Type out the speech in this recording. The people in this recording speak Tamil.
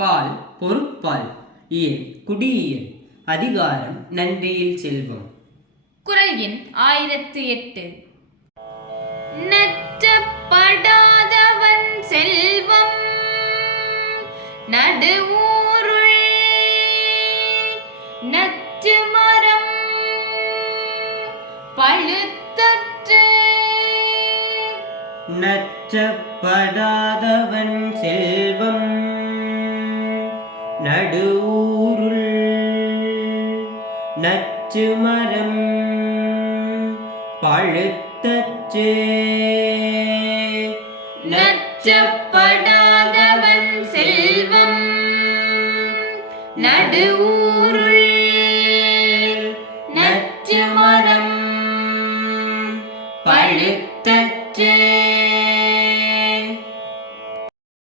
பால் பொருட்பால் இயல் குடியியல் அதிகாரம் நன்றியில் செல்வம். குரல் எண் ஆயிரத்து எட்டு. நற்றப்படாதவன் செல்வம் நடுவூருள். நச்சு மரம் பழுத்தற்று. நச்சப்படாதவன் செல்வம். നടൂരുൾ നച്ചു മരം പഴുത്തച്ചേച്ചപ്പെടാതവൻ സെൽവം നടൂരുൾ നച്ചു മരം പഴുത്തച്ചേ